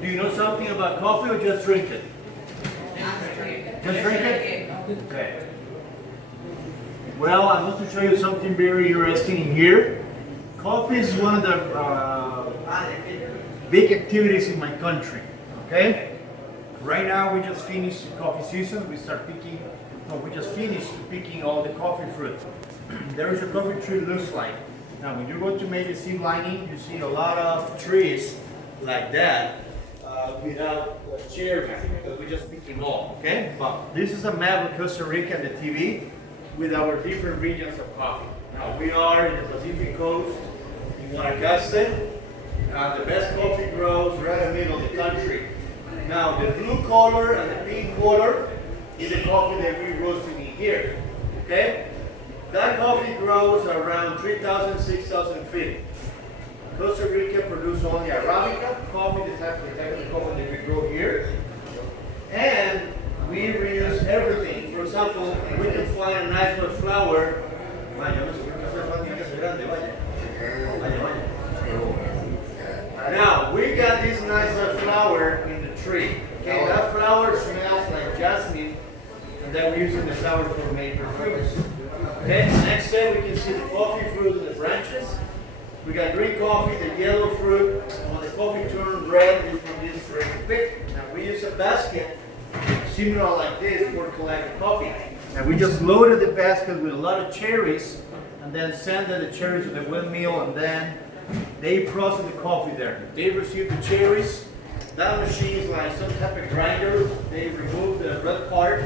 Do you know something about coffee or just drink it? Just drink it? Okay. Well, I'm going to show you something very interesting here. Coffee is one of the big activities in my country. Okay? Right now we just finished coffee season. We just finished picking all the coffee fruit. There is a coffee tree looks like. Now when you go to make a zip lining, you see a lot of trees like that without a chair because we just pick them all. Okay? But this is a map of Costa Rica and the TV with our different regions of coffee. Now we are in the Pacific Coast in Guanacaste. The best coffee grows right in the middle of the country. Now the blue color and the pink color is the coffee that we're roasting in here. Okay? That coffee grows around 3,000, 6,000 feet. Costa Rica produces only Arabica coffee, the type of coffee that we grow here. And we reuse everything. For example, we can find a nice little flower. Now, we got this nice little flower in the tree. Okay, that flower smells like jasmine, and then we're using the flower for making perfumes. Okay, next step we can see the coffee fruit in the branches. We got green coffee, the yellow fruit. When the coffee turns red, this one is ready to pick. Now we use a basket similar like this for collecting coffee. And we just loaded the basket with a lot of cherries and then send the cherries to the windmill and then they process the coffee there. They receive the cherries. That machine is like some type of grinder. They remove the red part.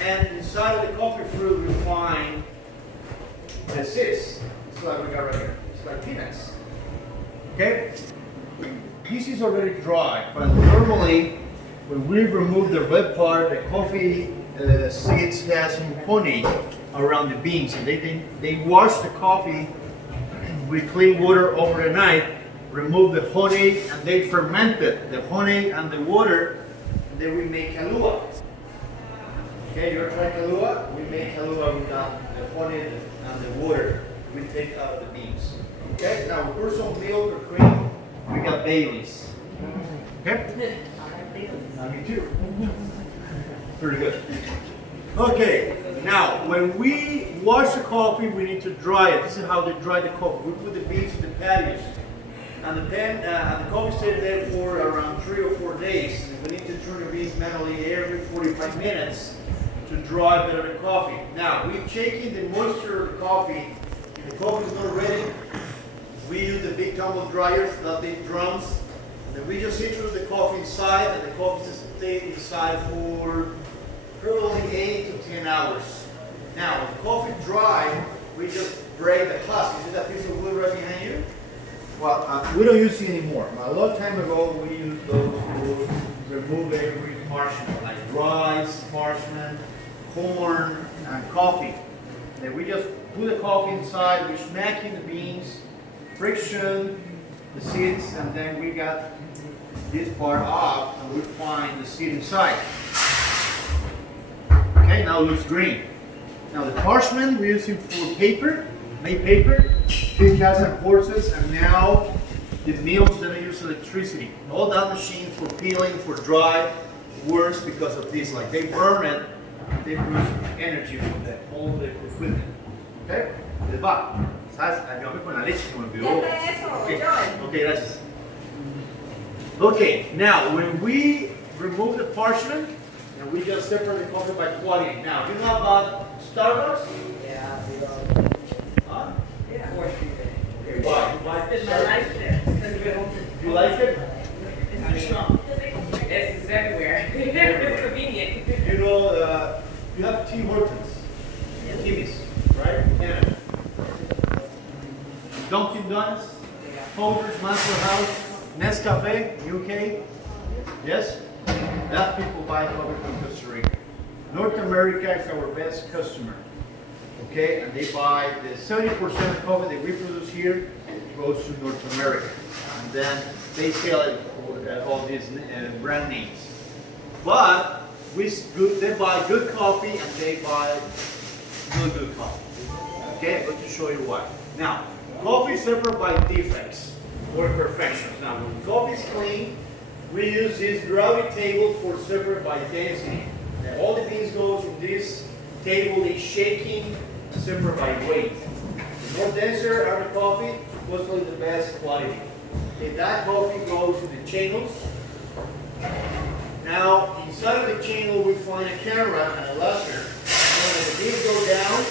And inside of the coffee fruit we find the seeds. It's like we got right here. It's like peanuts. Okay? This is already dry, but normally when we remove the red part, the coffee seeds has some honey around the beans. And they wash the coffee with clean water overnight, remove the honey, and they ferment it, the honey and the water, and then we make kalua. Okay, you ever try kalua? We make kalua without the honey and the water we take out of the beans. Okay, now we pour some milk or cream, we got Baileys. Okay? Me too. Pretty good. Okay, now when we wash the coffee, we need to dry it. This is how they dry the coffee. We put the beans in the patios. And the coffee stays there for around 3 or 4 days. We need to turn the beans manually every 45 minutes to dry better the coffee. Now, we're checking the moisture of the coffee. If the coffee is not ready, we use the big tumble dryers, the big drums. And we just introduce the coffee inside, and the coffee just stays inside for probably 8 to 10 hours. Now, when the coffee dry, we just break the husk. You see that piece of wood right behind you? Well, we don't use it anymore. A long time ago, we used those to remove every parchment, like rice, parchment, corn, and coffee. And then we just put the coffee inside, we smack in the beans, friction, the seeds, and then we got this part off, and we find the seed inside. Okay, now it looks green. Now the parchment we're using for paper, made paper, 50,000 horses, and now the mills that use electricity. All that machine for peeling, for dry, works because of this. Like they burn it, they produce energy from that, all the equipment. Okay? Les va. ¿Sabes? Ayúdame con la leche, se me olvidó. Okay, gracias. Okay, now when we remove the parchment, and we just separate the coffee by quality. Now, you know about Starbucks? Yeah, Huh? yeah. Okay, why? You like I like it. You like it? It's everywhere. It's convenient. You know, you have Tim Hortons, Timmy's, right? Yeah. Dunkin' Donuts, Folgers, Master House, Nescafe, UK. Yes? That people buy coffee from Costa Rica. North America is our best customer. Okay, and they buy the 70% of coffee that we produce here goes to North America. And then they sell it for all these brand names. But they buy good coffee and they buy good coffee. Okay, I'm going to show you why. Now, coffee is separate by defects or imperfections. Now, when coffee is clean, we use this gravity table for separate by density. And all the beans goes in this table is shaking separate by weight. The more denser are the coffee, supposedly the best quality. Okay, that coffee goes to the channels. Now, inside of the channel, we find a camera and a laser. So when the beans go down,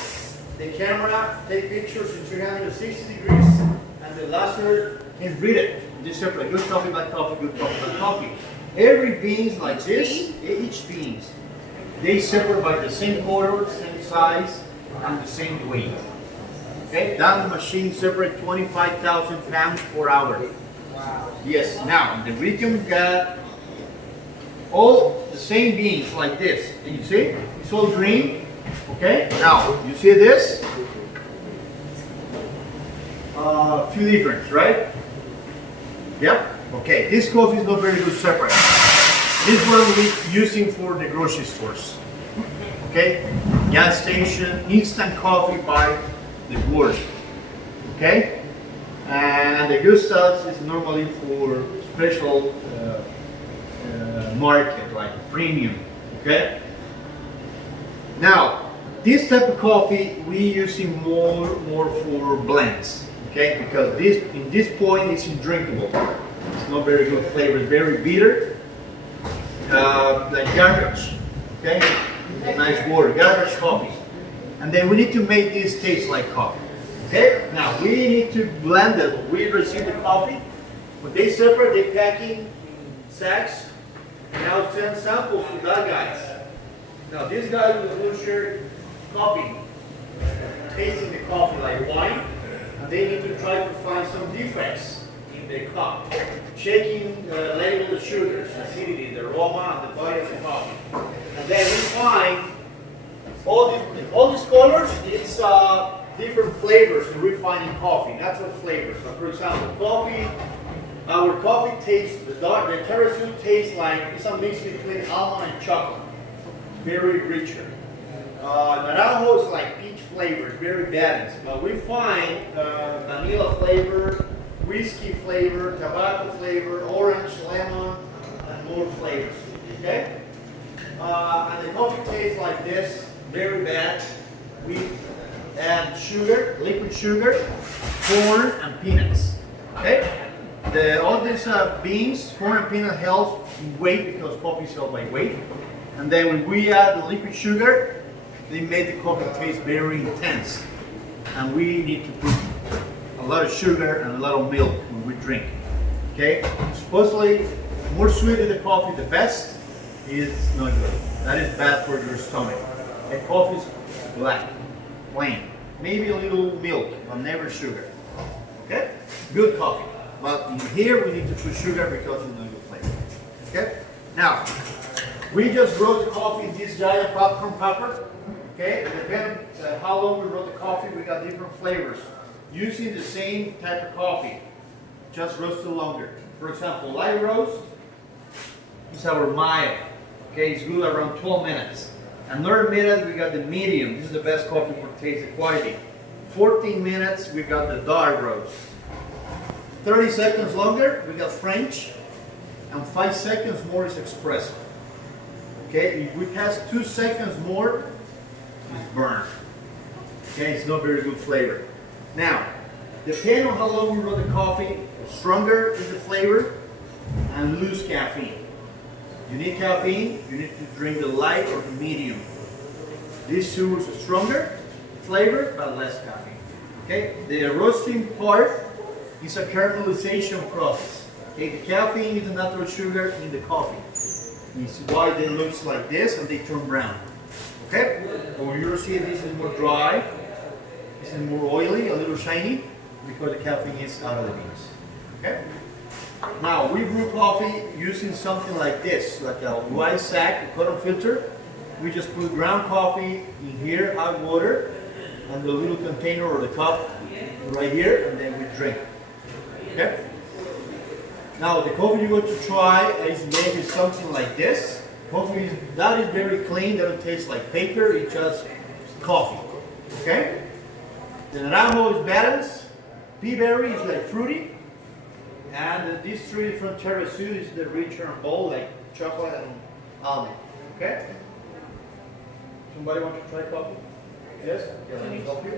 the camera takes pictures in 360 degrees, and the laser can read it. This separate, good coffee, bad coffee, good coffee, bad coffee. Every beans like this, each beans, they separate by the same color, same size, and the same weight. Okay, that machine separates 25,000 pounds per hour. Wow. Yes, now the rhythm got all the same beans like this. Can you see? It's all green. Okay, now you see this? Few difference, right? Yep. Okay, this coffee is not very good separate. This one we're using for the grocery stores. Okay, gas station, instant coffee by the word. Okay, and the good stuff is normally for special market, like premium. Okay. Now, this type of coffee we using more for blends. Okay, because this in this point it's undrinkable. It's not very good flavor. It's very bitter, like garbage. Okay, nice word, garbage coffee. And then we need to make this taste like coffee. Okay, now we need to blend it. We receive the coffee. When they separate, they packing in sacks. Now send samples to that guys. Now this guy with the blue shirt, copying, tasting the coffee like wine. And they need to try to find some defects in the cup. Checking label the sugars, acidity, the aroma, and the body of the coffee. And then we find all these colors, it's different flavors that we find in coffee, natural flavors. So for example, our coffee tastes, the terrace tastes like, it's a mix between almond and chocolate. Very richer. Naranjo is like peach flavor, very balanced. But we find vanilla flavor, whiskey flavor, tobacco flavor, orange, lemon, and more flavors. Okay? And the coffee tastes like this, very bad. We add sugar, liquid sugar, corn, and peanuts. Okay? All these beans, corn and peanut helps in weight because coffee is held by weight. And then when we add the liquid sugar, they make the coffee taste very intense. And we need to put a lot of sugar and a lot of milk when we drink. Okay? Supposedly, the more sweet the coffee, the best. Is not good. That is bad for your stomach. And coffee is black, plain. Maybe a little milk, but never sugar. Okay? Good coffee. But in here we need to put sugar because it's not good flavor. Okay? Now, we just roast the coffee in this giant popcorn popper. Okay? And depending on how long we roast the coffee, we got different flavors. Using the same type of coffee, just roasted longer. For example, light roast is our mild. Okay, it's good around 12 minutes. Another minute, we got the medium. This is the best coffee for taste and quality. 14 minutes, we got the dark roast. 30 seconds longer, we got French. And 5 seconds more is espresso. Okay, if we pass 2 seconds more, it's burnt. Okay, it's not very good flavor. Now, depending on how long we roast the coffee, stronger is the flavor and lose caffeine. You need caffeine, you need to drink the light or the medium. These two is stronger flavor but less caffeine. Okay, the roasting part is a caramelization process. Okay, the caffeine is the natural sugar in the coffee. It's why they look like this and they turn brown. Okay, when you see this is more dry, this is more oily, a little shiny, because the caffeine is out of the beans. Okay. Now we brew coffee using something like this, like a white sack, a cotton filter. We just put ground coffee in here, hot water, and the little container or the cup right here, and then we drink. Okay? Now the coffee you're going to try is maybe something like this. Coffee that is very clean, doesn't taste like paper, it's just coffee. Okay? The Naranjo is balanced, pea berry is like fruity. And these three from terrace is the richer and bold, like chocolate and almond. Okay? Somebody want to try coffee? Yes? Yeah, let me help you.